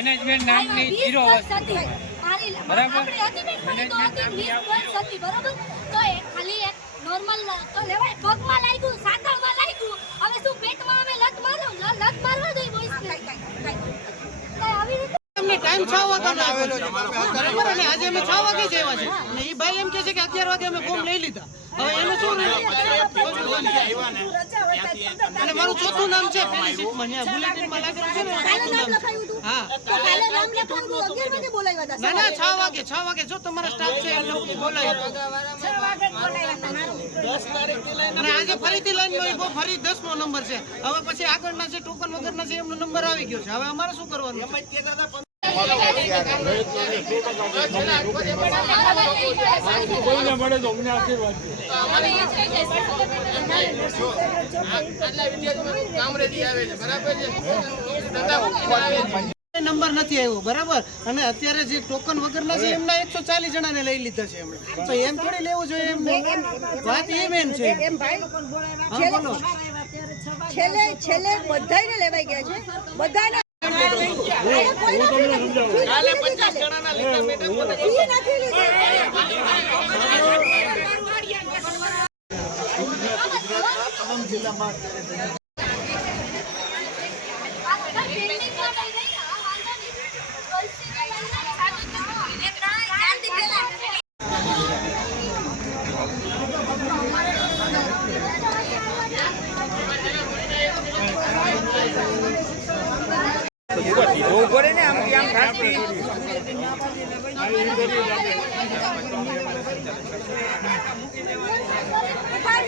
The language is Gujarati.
મેનેજમેન્ટ નામની જીરો વસ્તુ બરાબર તો એ ખાલી એક નોર્મલ તો લેવાય પગમાં લાગ્યું સાતળમાં લાગ્યું હવે શું પેટમાં અમે લત મારવા દઈ બોયસ આવી રીતે અમને ટાઈમ 6 વાગ્યાનો આવેલો છે બરાબર અને આજે અમે 6 વાગે જ આવ્યા છે અને એ ભાઈ એમ કહે છે કે 11 વાગે અમે ફોર્મ લઈ લીધા હવે એનું શું અને મારું ચોથું નામ છે પેલી સીટમાં ત્યાં બુલેટિનમાં લાગેલું છે ને ચોથું નામ હા તો કાલે નામ લખાવું 11 વાગે બોલાવ્યા હતા ના ના 6 વાગે જો તમારા સ્ટાફ છે એમને બોલાવ્યા 6 વાગે બોલાવ્યા મારું 10 તારીખથી લઈને અને આજે ફરીથી લાઈનમાં ફરી 10મો નંબર છે હવે પછી આગળના જે ટોકન વગરના છે એમનો નંબર આવી ગયો છે હવે અમારે શું કરવાનું એમ તે કરતા કોઈને મળે તો અમને આશીર્વાદ નંબર નથી આવ્યો બરાબર અને અત્યારે જે ટોકન વગરના છે એમના 140 જણાને લઈ લીધા છે એમણે તો એમ થોડી લેવું જોઈએ એમને વાત એ મેન છે એમ ભાઈ બોલો છેલ્લે બધાને લેવાઈ ગયા છે બધાને કાલે 50 જણાના લીધા મેડમ નથી તમામ જિલ્લામાં ને આમ ખાસ